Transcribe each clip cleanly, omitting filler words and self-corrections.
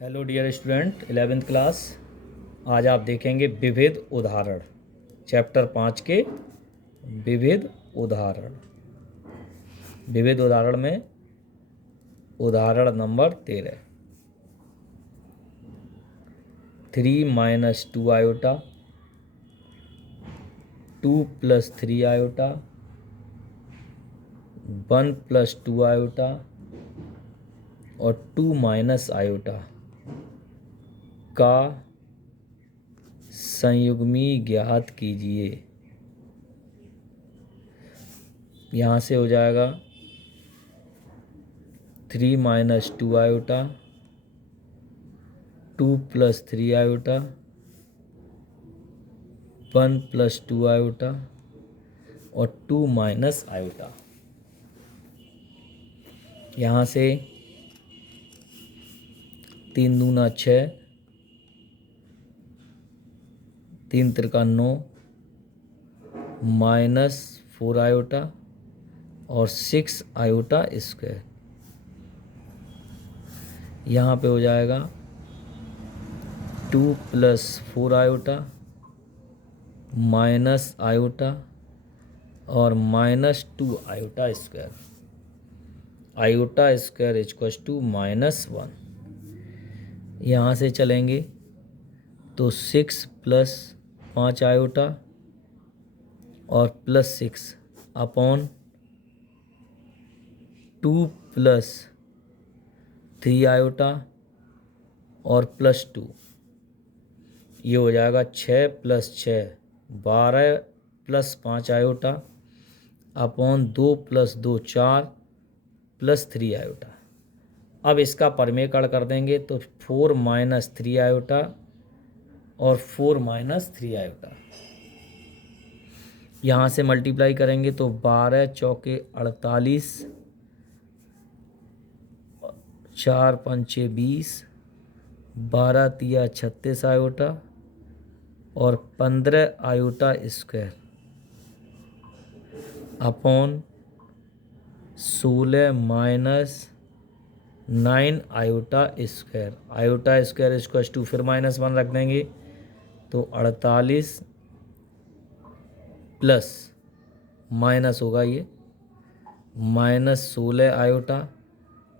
Hello dear student 11th class. आज आप देखेंगे विविध उदाहरण, चैप्टर 5 के विविध उदाहरण। विविध उदाहरण में उदाहरण number 13, 3 minus 2 iota, 2 plus 3 iota, 1 plus 2 iota और 2 माइनस आयोटा का संयुग्मी ज्ञात कीजिए। यहाँ से हो जाएगा 3 minus 2 iota, 2 plus 3 iota, 1 plus 2 iota और 2 माइनस आयोटा। यहाँ से 3 दूना 6, 3 त्रिका 9, माइनस 4 आयोटा और 6 आयोटा स्क्वायर। यहाँ पे हो जाएगा 2 प्लस 4 आयोटा, माइनस आयोटा और minus 2 iota square. Iota square equals to -1। यहाँ से चलेंगे तो 6 प्लस 5 आयोटा और प्लस 6 अपॉन 2 प्लस 3 आयोटा और प्लस 2। ये हो जाएगा 6 plus 6 12 plus 5 iota upon 2 plus 2 4 plus 3 iota. अब इसका परमेकरण कर देंगे तो 4 माइनस 3 आयोटा और 4 माइनस 3 आयोटा। यहाँ से मल्टीप्लाई करेंगे तो 12 चौके 48, 4 पंचे 20, 12 तिया 36 आयोटा और 15 iota square upon 16 minus 9 iota square. Iota square equal to फिर -1 रख देंगे तो 48 प्लस माइनस होगा ये -16 आयोटा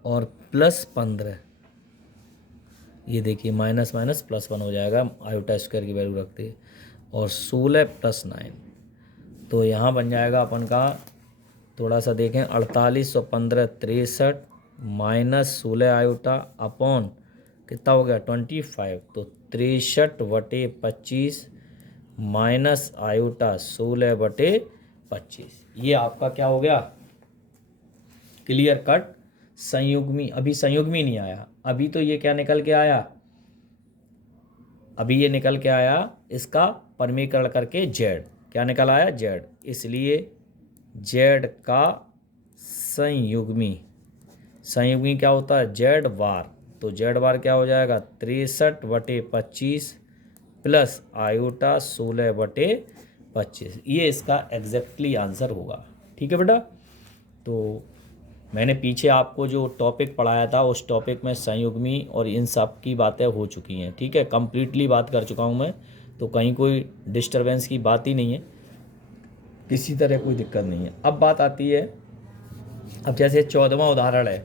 और प्लस 15। ये देखिए माइनस माइनस +1 हो जाएगा आयोटा स्क्वायर की वैल्यू रखते, और 16 प्लस 9 तो यहाँ बन जाएगा अपन का, थोड़ा सा देखें, 48 और 15 63 -16 आयोटा अपॉन कितना हो गया 25, तो 63/25 माइनस आयोटा 16/25। ये आपका क्या हो गया, क्लियर कट संयुग्मी। अभी संयुग्मी नहीं आया, अभी तो ये क्या निकल के आया, अभी ये निकल के आया इसका परमीकरण करके z, क्या निकल आया z। इसलिए z का संयुग्मी, संयुग्मी क्या होता है z बार, तो z बार क्या हो जाएगा 63/25 प्लस आयोटा 16/25। ये इसका एग्जैक्टली आंसर होगा। ठीक है बेटा, तो मैंने पीछे आपको जो टॉपिक पढ़ाया था उस टॉपिक में संयुग्मी और इन सब की बातें हो चुकी हैं। ठीक है, कंप्लीटली बात कर चुका हूँ मैं, तो कहीं कोई डिस्टरबेंस की बात ही नहीं है, किसी तरह कोई दिक्कत नहीं है। अब बात आती है, अब जैसे 14वां उदाहरण है,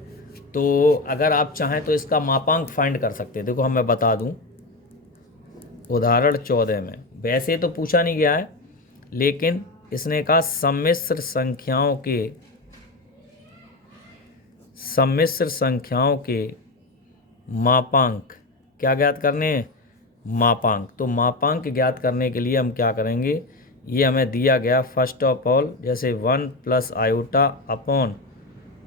तो अगर आप चाहें तो इसका मापांक फाइंड कर सकते हैं। देखो हम मैं बता दूं, उदाहरण 14 में वैसे तो पूछा नहीं गया है, लेकिन इसने कहा सम्मिश्र संख्याओं के मापांक क्या ज्ञात करने हैं, मापांक। तो मापांक ज्ञात करने के लिए हम क्या करेंगे, ये हमें दिया गया फर्स्ट ऑफ ऑल, जैसे 1 प्लस आयोटा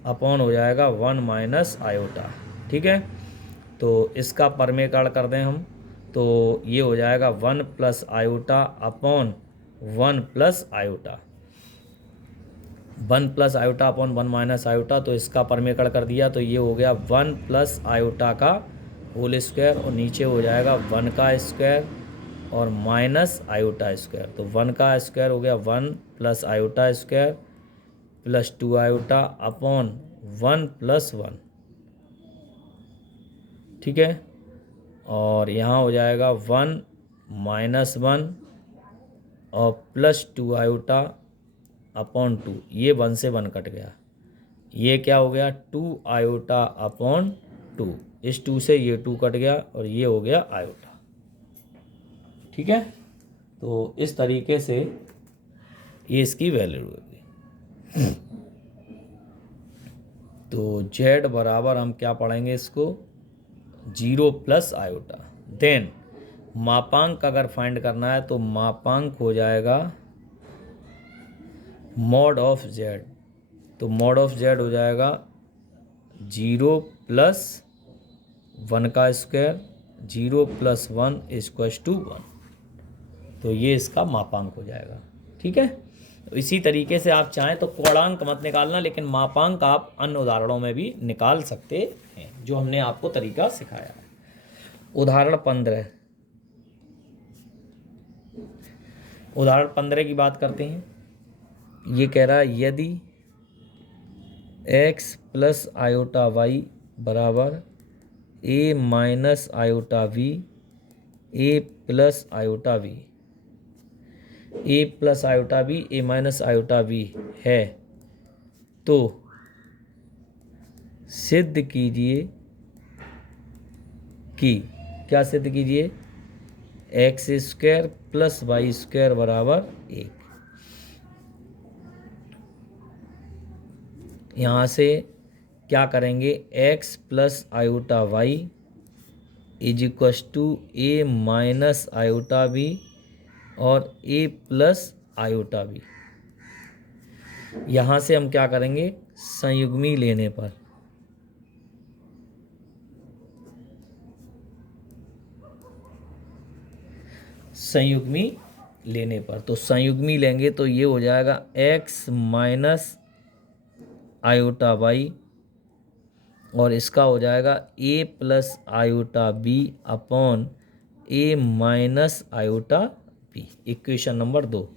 अपॉन हो जाएगा 1 माइनस आयोटा। ठीक है, तो इसका परमेकरण कर दें हम तो ये हो जाएगा 1 plus iota upon 1 plus iota, 1 plus iota upon 1 minus iota. तो इसका परमेकरण कर दिया तो ये हो गया 1 प्लस आयोटा का होल स्क्वायर और नीचे हो जाएगा 1 का स्क्वायर और माइनस आयोटा स्क्वायर। तो 1 का स्क्वायर हो गया 1 plus iota square plus 2 iota upon 1 plus 1। ठीक है, और यहाँ हो जाएगा 1 -1 और +2 आयोटा अपॉन 2। ये 1 से 1 कट गया, ये क्या हो गया 2 आयोटा अपॉन 2। इस 2 से ये 2 कट गया और ये हो गया आयोटा। ठीक है, तो इस तरीके से ये इसकी वैल्यू होगी। तो z बराबर हम क्या पढ़ेंगे इसको 0 + आयोटा। देन मापांक अगर फाइंड करना है तो मापांक हो जाएगा मॉड ऑफ z। तो मॉड ऑफ z हो जाएगा 0 + 1 का स्क्वायर, 0 + 1 = 1। तो ये इसका मापांक हो जाएगा। ठीक है, तो इसी तरीके से आप चाहें तो कोणांक मत निकालना, लेकिन मापांक आप अन्य उदाहरणों में भी निकाल सकते हैं जो हमने आपको तरीका सिखाया है। उदाहरण 15, उदाहरण 15 की बात करते हैं। ये कह रहा है यदि x + आयोटा y बराबर a - iota v, a + iota v, a + iota v, a - iota v है, तो सिद्ध कीजिए कि, क्या सिद्ध कीजिए, x² + y² बराबर 1। यहाँ से क्या करेंगे, x + iota y = a - iota v और a + आयोटा v। यहाँ से हम क्या करेंगे, संयुग्मी लेने पर तो संयुग्मी लेंगे तो ये हो जाएगा x - आयोटा y और इसका हो जाएगा a + iota b upon a - iota b। Equation number 2।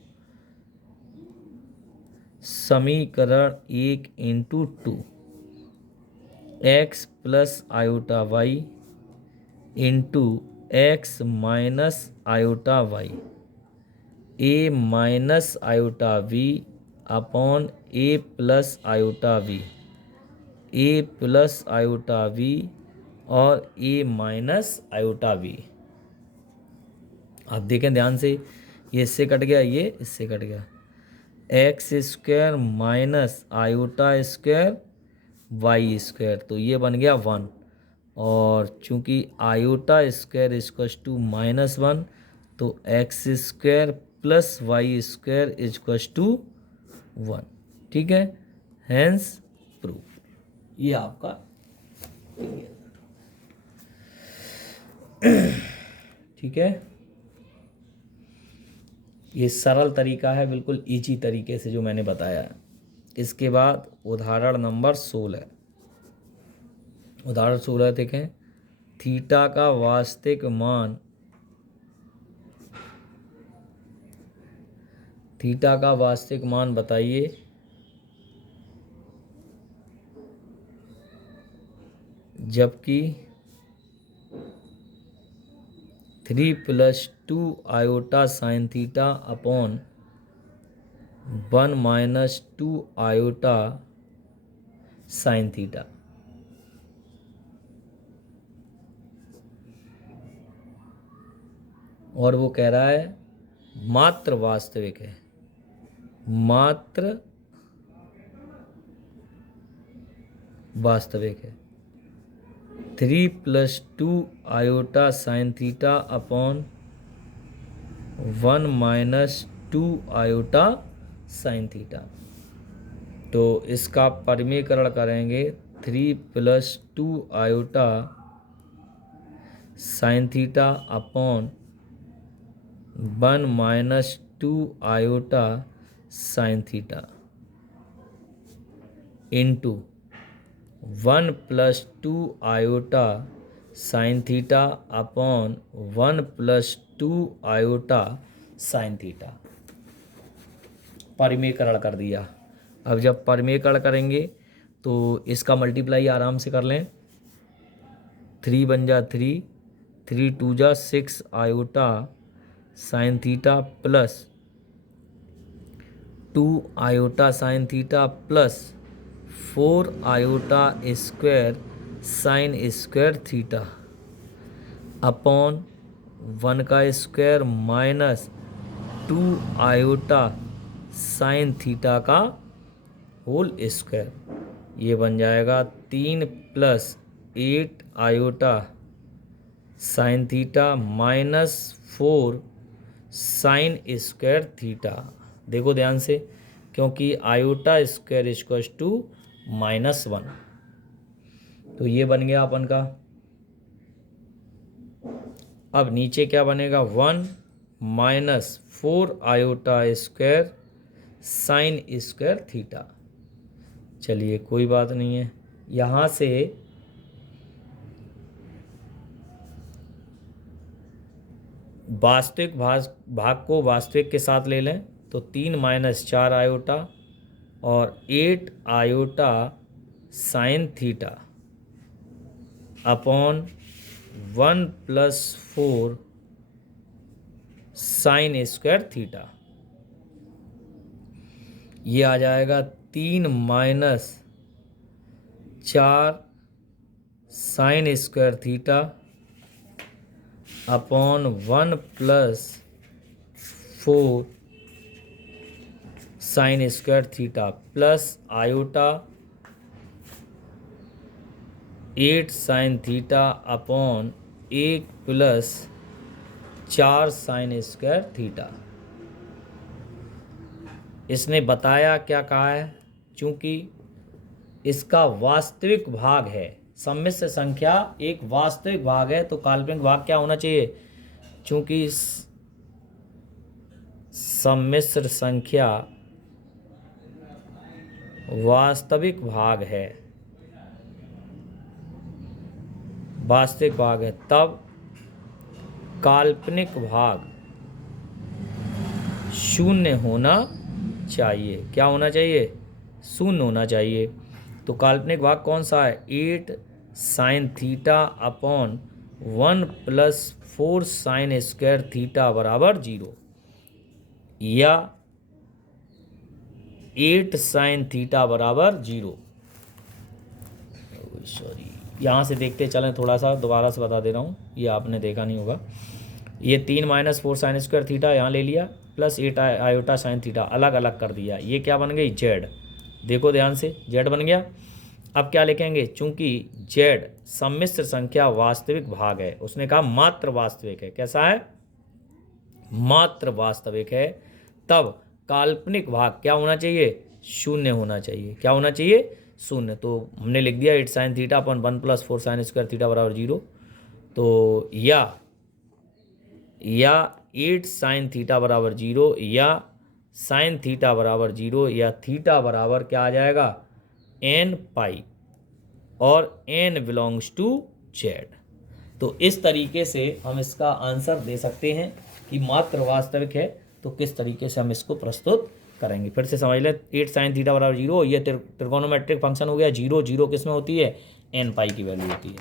समीकरण 1 × 2 x + iota y into x - iota y, a - iota v upon a + iota v, a + iota v और a - आयोटा v। आप देखें ध्यान से, ये इससे कट गया, ये इससे कट गया, x² - आयोटा स्क्वायर y², तो ये बन गया 1। और चूंकि आयोटा स्क्वायर = -1 तो x² + y² = 1। ठीक है, हैंस प्रूफ। ये आपका ठीक है, ये सरल तरीका है, बिल्कुल इजी तरीके से जो मैंने बताया है। इसके बाद उदाहरण नंबर 16। उदाहरण 16 देखें, थीटा का वास्तविक मान, थीटा का वास्तविक मान बताइए, जबकि 3 + 2 iota sine theta upon 1 - 2 iota sine theta. और वो कह रहा है मात्र वास्तविक है, मात्र वास्तविक है। 3 + 2 iota sine theta upon 1 - 2 iota sine theta. तो इसका परिमेयकरण करेंगे, 3 + 2 iota sine theta upon 1 - 2 iota sine theta into 1 + 2 iota sine theta upon 1 + 2 iota sine theta. परिमेयकरण कर दिया। अब जब परिमेयकरण करेंगे तो इसका मल्टीप्लाई आराम से कर लें, 3 बन जा 3, 3 × 6 iota sine theta plus 2 iota sine theta plus 4 iota square sine square theta upon 1 का square minus 2 iota sine theta का होल स्क्वायर। ये बन जाएगा 3 + 8 iota sine theta minus 4 sine square theta. देखो ध्यान से, क्योंकि आयोटा स्क्वायर इक्वल्स टू -1, तो ये बन गया अपन का। अब नीचे क्या बनेगा, 1 - 4 iota square sine square theta. चलिए कोई बात नहीं है, यहाँ से वास्तविक भाग को वास्तविक के साथ ले लें तो 3 - 4 आयोटा और 8 iota sine theta upon 1 + 4 sine square theta. ये आ जाएगा 3 - 4 sine square theta upon 1 + 4 sine square theta plus iota 8 sign theta upon 1 + 4 sine square theta. इसने बताया क्या कहा है, चूंकि इसका वास्तविक भाग है, सम्मिश्र संख्या एक वास्तविक भाग है, तो काल्पनिक भाग क्या होना चाहिए, चूंकि सम्मिश्र संख्या वास्तविक भाग है, वास्तविक भाग है, तब काल्पनिक भाग शून्य होना चाहिए। क्या होना चाहिए, शून्य होना चाहिए। तो काल्पनिक भाग कौन सा है, 8 sign theta upon 1 + 4 sine square theta बराबर 0, या 8 साइन थीटा बराबर 0। सॉरी, यहाँ से देखते चलें, थोड़ा सा दोबारा से बता दे रहा हूँ, ये आपने देखा नहीं होगा। ये 3 - 4 साइन स्क्वायर थीटा यहाँ ले लिया, प्लस 8 आयोटा साइन थीटा अलग अलग कर दिया। ये क्या बन गई, जेड। देखो ध्यान से, जेड बन गया। अब क्या लिखेंगे, चूंकि जेड सम्मिश्र संख्या वास्तविक भाग है, उसने कहा मात्र वास्तविक है, कैसा है, मात्र वास्तविक है, तब काल्पनिक भाग क्या होना चाहिए, शून्य होना चाहिए। क्या होना चाहिए, शून्य। तो हमने लिख दिया 8 sign theta upon 1 + 4 sine square theta बराबर 0। तो या 8 साइन थीटा बराबर 0, या साइन थीटा बराबर 0, या थीटा बराबर क्या आ जाएगा, n पाई, और n बिलोंग्स टू जेड। तो इस तरीके से हम इसका आंसर दे सकते हैं कि मात्र वास्तविक है, तो किस तरीके से हम इसको प्रस्तुत करेंगे। फिर से समझ लें, 8 साइन थीटा बराबर 0, ये त्रिकोणोमेट्रिक फंक्शन हो गया। 0 0 किस में होती है, n पाई की वैल्यू होती है।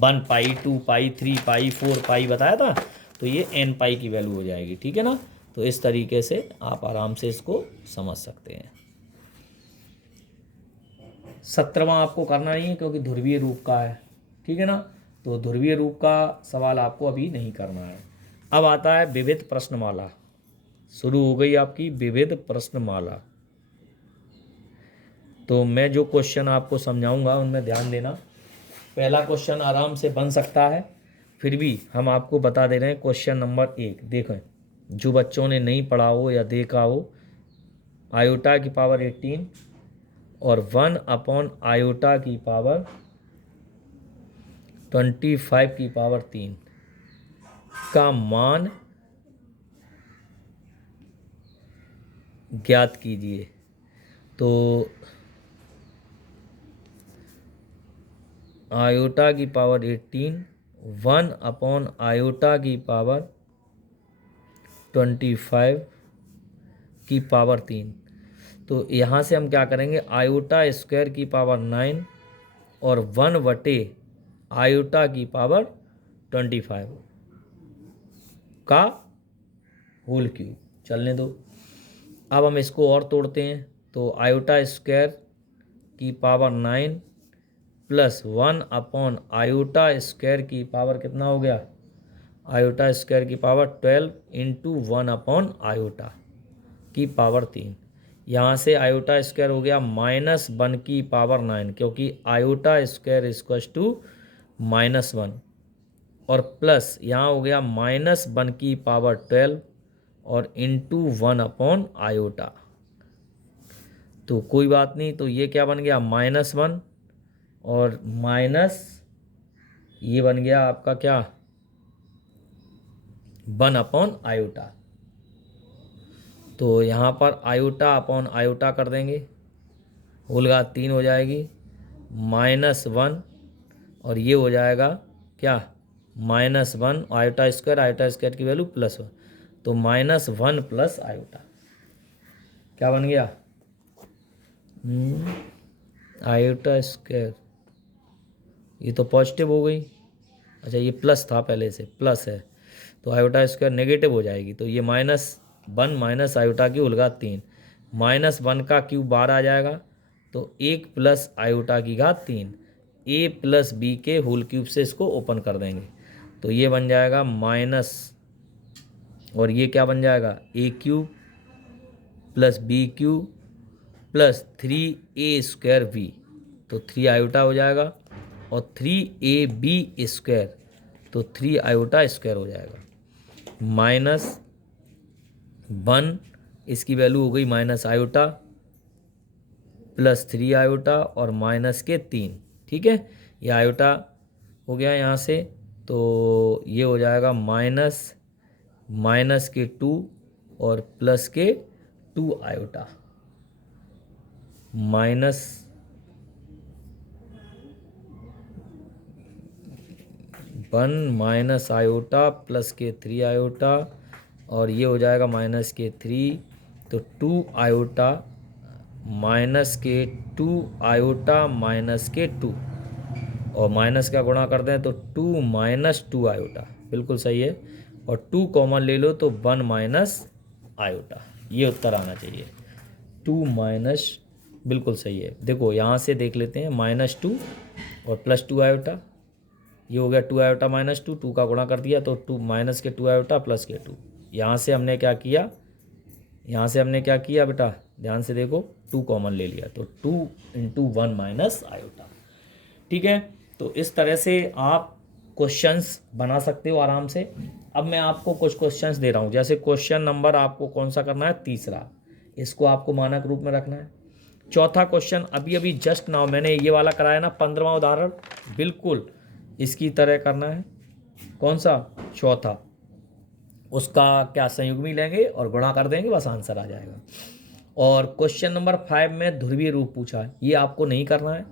1 पाई, 2 पाई, 3 पाई, 4 पाई बताया था, तो ये n पाई की वैल्यू हो जाएगी, ठीक है ना। तो इस तरीके से आप आराम से इसको समझ सकते हैं। 17वां आपको करना नहीं है, क्योंकि ध्रुवीय रूप का है, ठीक है ना। तो ध्रुवीय रूप का सवाल आपको अभी नहीं करना है। अब आता है विविध प्रश्नमाला। शुरू हो गई आपकी विविध प्रश्नमाला। तो मैं जो क्वेश्चन आपको समझाऊंगा उनमें ध्यान देना। पहला क्वेश्चन आराम से बन सकता है, फिर भी हम आपको बता दे रहे हैं। क्वेश्चन नंबर 1 देखें, जो बच्चों ने नहीं पढ़ा हो या देखा हो, आयोटा की पावर 18 और 1 अपॉन आयोटा की पावर 25 की पावर 3 का मान ज्ञात कीजिए। तो आयोटा की पावर 18, 1 अपॉन आयोटा की पावर 25 की पावर 3। तो यहाँ से हम क्या करेंगे, आयोटा स्क्वायर की पावर 9 और 1 बटे आयोटा की पावर 25 का होल क्यूब। चलने दो। अब हम इसको और तोड़ते हैं, तो आयोटा स्क्वायर की power 9 plus 1 upon iota square की पावर कितना हो गया, आयोटा स्क्वायर की पावर 12 इंटू 1 अपॉन आयोटा की पावर 3। यहाँ से आयोटा स्क्वायर हो गया -1 की पावर 9, क्योंकि आयोटा स्क्वायर इक्वल्स टू -1, और प्लस यहाँ हो गया -1 की पावर 12 और इंटू 1 अपॉन आयोटा। तो कोई बात नहीं, तो ये क्या बन गया -1 और माइनस ये बन गया आपका क्या 1 अपॉन आयोटा। तो यहाँ पर आयोटा अपॉन आयोटा कर देंगे, होल घात 3 हो जाएगी -1 और ये हो जाएगा क्या -1 आयोटा स्क्वायर की वैल्यू +1, तो -1 प्लस आयोटा क्या बन गया आयोटा स्क्वायर, ये तो पॉजिटिव हो गई। अच्छा ये प्लस था पहले से, प्लस है तो आयोटा स्क्वायर नेगेटिव हो जाएगी, तो ये -1 माइनस आयोटा की होल घात 3, -1 का क्यूब बाहर आ जाएगा, तो 1 प्लस आयोटा की घात 3, a प्लस बी के होल क्यूब से इसको ओपन कर देंगे, तो ये बन जाएगा माइनस, और ये क्या बन जाएगा a cube plus B cube plus 3a² b, तो 3 आयोटा हो जाएगा, और 3ab स्क्वायर, तो 3 आयोटा स्क्वायर हो जाएगा, -1 इसकी वैल्यू हो गई माइनस आयोटा प्लस 3 आयोटा और माइनस के 3। ठीक है, ये आयोटा हो गया यहाँ से, तो ये हो जाएगा माइनस के 2 और प्लस के 2 आयोटा, -1 माइनस आयोटा प्लस के 3 आयोटा, और ये हो जाएगा माइनस के 3, तो 2 आयोटा माइनस के 2 आयोटा माइनस के 2, और माइनस का गुणा कर दें तो 2 माइनस 2 आयोटा, बिल्कुल सही है, और 2 कॉमन ले लो तो 1 माइनस आयोटा, ये उत्तर आना चाहिए 2 माइनस, बिल्कुल सही है। देखो यहाँ से देख लेते हैं, -2 और +2 आयोटा, ये हो गया 2 आयोटा -2, 2 का गुणा कर दिया तो 2 माइनस के 2 आयोटा प्लस के 2। यहाँ से हमने क्या किया, यहाँ से हमने क्या किया बेटा, ध्यान से देखो 2 कॉमन ले लिया, तो 2 इंटू 1 माइनस आयोटा। ठीक है, तो इस तरह से आप क्वेश्चंस बना सकते हो आराम से। अब मैं आपको कुछ क्वेश्चंस दे रहा हूँ, जैसे क्वेश्चन नंबर आपको कौन सा करना है, तीसरा, इसको आपको मानक रूप में रखना है। चौथा क्वेश्चन अभी अभी जस्ट नाउ मैंने ये वाला कराया ना, 15वां उदाहरण, बिल्कुल इसकी तरह करना है। कौन सा, चौथा, उसका क्या संयुग्मी लेंगे और गुणा कर देंगे, बस आंसर आ जाएगा। और क्वेश्चन नंबर 5 में ध्रुवीय रूप पूछा है, ये आपको नहीं करना है।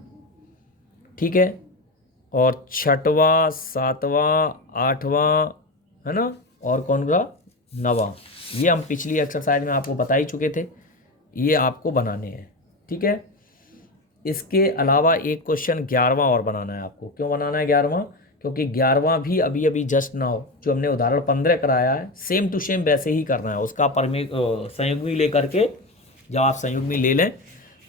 ठीक है, और 6वां 7वां 8वां है ना, और कौन सा 9वां, ये हम पिछली एक्सरसाइज में आपको बता ही चुके थे, ये आपको बनाने हैं। ठीक है, इसके अलावा एक क्वेश्चन 11वां और बनाना है आपको। क्यों बनाना है 11वां, क्योंकि 11वां भी अभी अभी जस्ट नाउ जो हमने उदाहरण 15 कराया है, सेम टू सेम वैसे ही करना है। उसका संयुग्मी लेकर के, जब आप संयुग्मी ले लें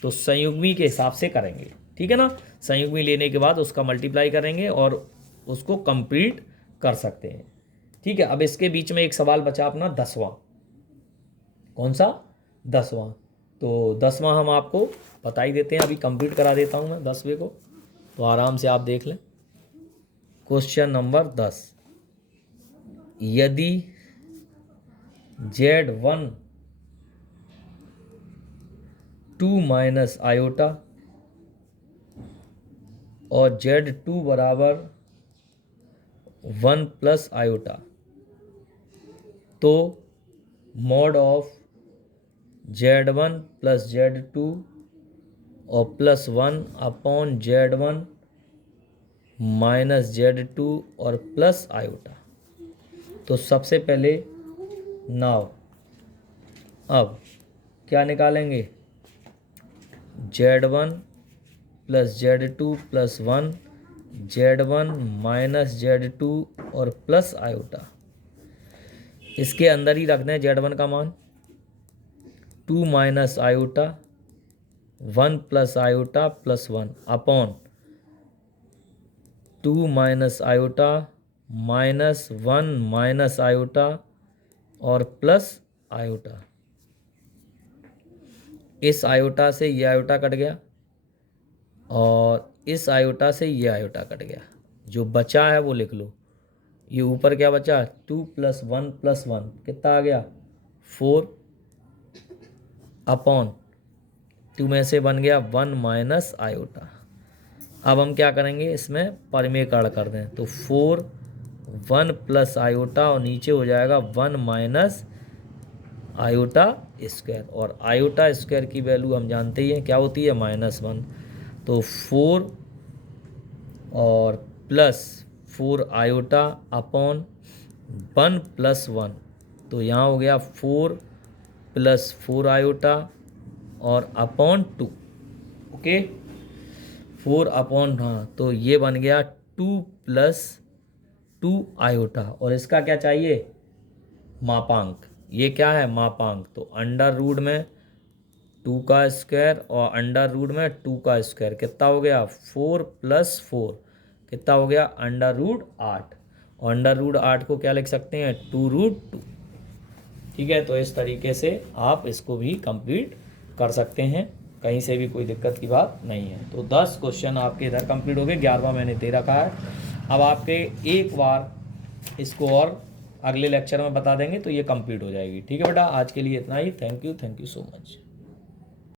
तो संयुग्मी के हिसाब से करेंगे। ठीक है ना, संयुग्मी लेने के बाद उसका मल्टीप्लाई करेंगे और उसको कंप्लीट कर सकते हैं। ठीक है, अब इसके बीच में एक सवाल बचा अपना 10वां। कौन सा, 10वां, तो 10वां हम आपको बता ही देते हैं, अभी कंप्लीट करा देता हूं मैं 10वें को, तो आराम से आप देख लें। क्वेश्चन नंबर 10, यदि Z1 2 माइनस आयोटा और Z2 बराबर 1 प्लस आयोटा, तो mod of Z1 plus Z2 और +1 अपॉन Z1 माइनस Z2 और प्लस आयोटा। तो सबसे पहले नाउ अब क्या निकालेंगे, Z1 plus Z2 plus 1 Z1 minus Z2 और प्लस आयोटा, इसके अंदर ही रख दें Z1 का मान 2 minus iota 1 plus iota plus 1 upon 2 minus iota minus 1 minus iota और प्लस आयोटा। इस आयोटा से ये आयोटा कट गया और इस आयोटा से ये आयोटा कट गया। जो बचा है वो लिख लो। ये ऊपर क्या बचा, 2 प्लस 1 प्लस 1 कितना आ गया 4 अपॉन 2 में से बन गया 1 माइनस आयोटा। अब हम क्या करेंगे, इसमें परिमेयकरण कर दें तो 4 1 प्लस आयोटा और नीचे हो जाएगा 1 माइनस आयोटा स्क्वायर, और आयोटा स्क्वायर की वैल्यू हम जानते ही हैं क्या होती है -1। तो 4 और प्लस 4 आयोटा अपॉन 1 प्लस 1, तो यहाँ हो गया 4 प्लस 4 आयोटा और अपॉन 2। ओके 4 अपॉन, हाँ तो ये बन गया 2 प्लस 2 आयोटा, और इसका क्या चाहिए मापांक। ये क्या है मापांक, तो अंडर रूट में 2 का स्क्वायर और अंडर रूट में 2 का स्क्वायर कितना हो गया 4 प्लस 4 कितना हो गया अंडर रूट 8, और अंडर रूट 8 को क्या लिख सकते हैं 2√2। ठीक है, तो इस तरीके से आप इसको भी कंप्लीट कर सकते हैं, कहीं से भी कोई दिक्कत की बात नहीं है। तो 10 क्वेश्चन आपके इधर कंप्लीट हो गए, 11वां मैंने दे रखा है। अब आपके एक बार इसको और अगले लेक्चर में बता देंगे तो ये कंप्लीट हो जाएगी। ठीक है बेटा, आज के लिए इतना ही। Thank you so much.